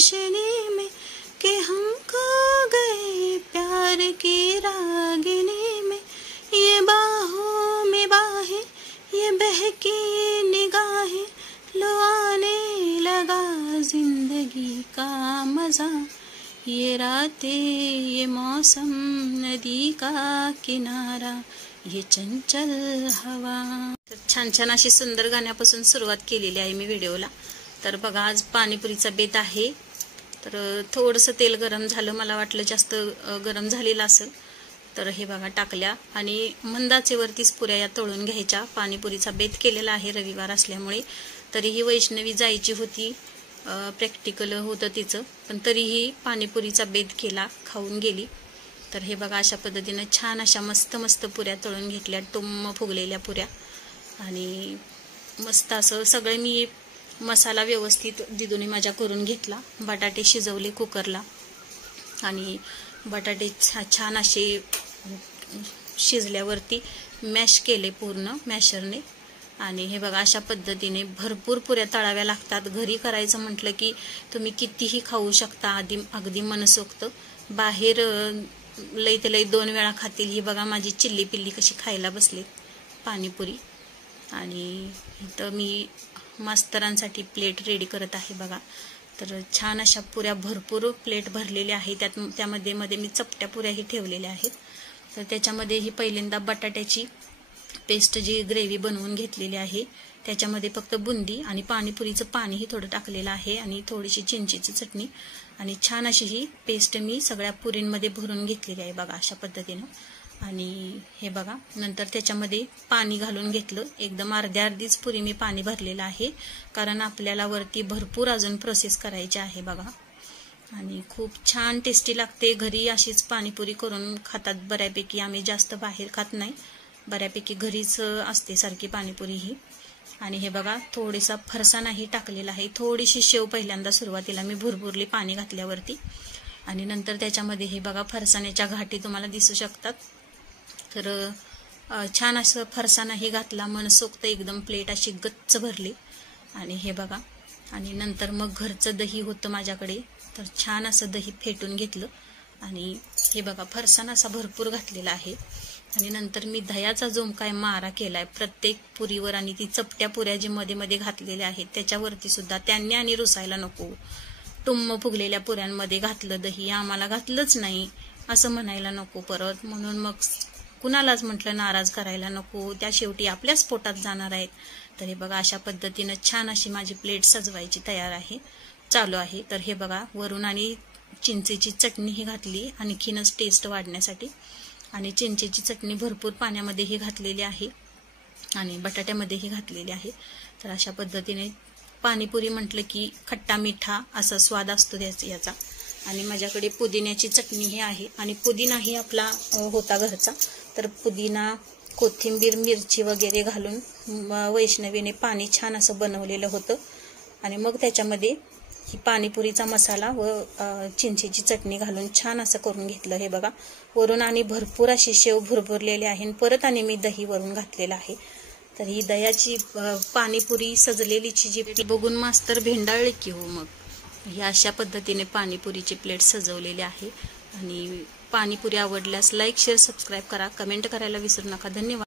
रोशनी में कि हम खो गए प्यार की रागिनी में। ये बाहों में बाहें, ये बहकी निगाहें, लो आने लगा जिंदगी का मजा। ये रातें, ये मौसम, नदी का किनारा, ये चंचल हवा। तर छान छान अशी सुंदर गाण्यापासून सुरुवात केलेली आहे मी व्हिडिओला। तर बघा, आज पाणीपुरीचा बेत आहे। तर थोडंसं तेल गरम झालं, मला वाटलं जास्त गरम झालेलं असेल, तर हे बघा टाकल्या आणि मंदाचेवरतीच पुऱ्या या तळून घ्यायच्या। पाणीपुरीचा बेत केलेला आहे रविवार असल्यामुळे। तरीही वैष्णवी जायची होती, प्रॅक्टिकल होतं तिचं, पण तरीही पाणीपुरीचा बेत केला, खाऊन गेली। तर हे बघा, अशा पद्धतीने छान अशा मस्त मस्त पुऱ्या तळून घेतल्या, टुम्म फुगलेल्या पुऱ्या। आणि मस्त असं सगळे मी मसाला व्यवस्थित दिदूने माझ्या करून घेतला। बटाटे शिजवले कुकरला आणि बटाटे छान असे शिजल्यावरती मॅश केले पूर्ण मॅशरने। आणि हे बघा, अशा पद्धतीने भरपूर पुऱ्या तळाव्या लागतात। घरी करायचं म्हटलं की तुम्ही कितीही खाऊ शकता, अगदी मनसोक्त। बाहेर लई ते लई 2 वेळा खातील। ही बघा माझी चिल्ली पिल्ली कशी खायला बसली पाणीपुरी। आणि इथं मी मास्तरांसाठी प्लेट रेडी करत आहे बघा। तर छान अशा पुऱ्या भरपूर प्लेट भरलेल्या आहे, त्यामध्ये मी चपट्या पुऱ्याही ठेवलेल्या आहेत। तर त्याच्यामध्ये ही पहिल्यांदा बटाट्याची पेस्ट जी ग्रेव्ही बनवून घेतलेली आहे, त्याच्यामध्ये फक्त बुंदी आणि पाणीपुरीचं पाणीही थोडं टाकलेलं आहे आणि थोडीशी चिंचेची चटणी आणि छान अशी ही पेस्ट मी सगळ्या पुरींमध्ये भरून घेतलेली आहे बघा, अशा पद्धतीनं। आणि हे बघा, नंतर त्याच्यामध्ये पाणी घालून घेतलं, एकदम अर्धीच पुरी मी पाणी भरलेलं आहे, कारण आपल्याला वरती भरपूर अजून प्रोसेस करायची आहे बघा। आणि खूप छान टेस्टी लागते। घरी अशीच पाणीपुरी करून खातात बऱ्यापैकी, आम्ही जास्त बाहेर खात नाही, बऱ्यापैकी घरीच असते सारखी पाणीपुरी ही। आणि हे बघा, थोडासा फरसाणाही टाकलेला आहे, थोडीशी शेव पहिल्यांदा सुरुवातीला मी भुरभुरली पाणी घातल्यावरती। आणि नंतर त्याच्यामध्ये हे बघा फरसाण्याच्या घाटी तुम्हाला दिसू शकतात। तर छान असं फरसाणाही घातला, मनसोक्त एकदम प्लेट अशी गच्च भरली। आणि हे बघा, आणि नंतर मग घरचं दही होतं माझ्याकडे, तर छान असं दही फेटून घेतलं। आणि हे बघा, फरसाण असा भरपूर घातलेला आहे। आणि नंतर मी दह्याचा जो काय मारा केलाय प्रत्येक पुरीवर, आणि ती चपट्या पुऱ्या जी मध्ये मध्ये घातलेल्या आहेत त्याच्यावरती सुद्धा, त्यांनी आणि रुसायला नको, टुम्म फुगलेल्या पुऱ्यांमध्ये घातलं दही, आम्हाला घातलंच नाही असं म्हणायला नको परत। म्हणून मग कुणालाच म्हटलं नाराज करायला नको, त्या शेवटी आपल्याच पोटात जाणार आहेत। तर हे बघा, अशा पद्धतीनं छान अशी माझी प्लेट सजवायची तयार आहे, चालू आहे। तर हे बघा, वरून आणि चिंचेची चटणीही घातली आणखीनच टेस्ट वाढण्यासाठी। आणि चिंचेची चटणी भरपूर पाण्यामध्येही घातलेली आहे आणि बटाट्यामध्येही घातलेली आहे। तर अशा पद्धतीने पाणीपुरी म्हटलं की खट्टा मिठा असा स्वाद असतो याचा। आणि माझ्याकडे पुदिन्याची चटणीही आहे आणि पुदिनाही आपला होता घरचा। तर पुदिना, कोथिंबीर, मिरची वगैरे घालून वैष्णवीने पाणी छान असं बनवलेलं होतं। आणि मग त्याच्यामध्ये ही पाणीपुरीचा मसाला व चिंचेची चटणी घालून छान असं करून घेतलं। हे बघा, वरून आणि भरपूर अशी शेव भुरभुरलेली आहे, परत आणि मी दही वरून घातलेलं आहे। तर ही दह्याची पाणीपुरी सजलेलीची जी बघून मास्तर भेंडाळले की हो। मग ही अशा पद्धतीने पाणीपुरीची प्लेट सजवलेली आहे। आणि पाणीपुरी आवडल्यास लाईक, शेअर, सबस्क्राईब करा, कमेंट करायला विसरू नका। धन्यवाद।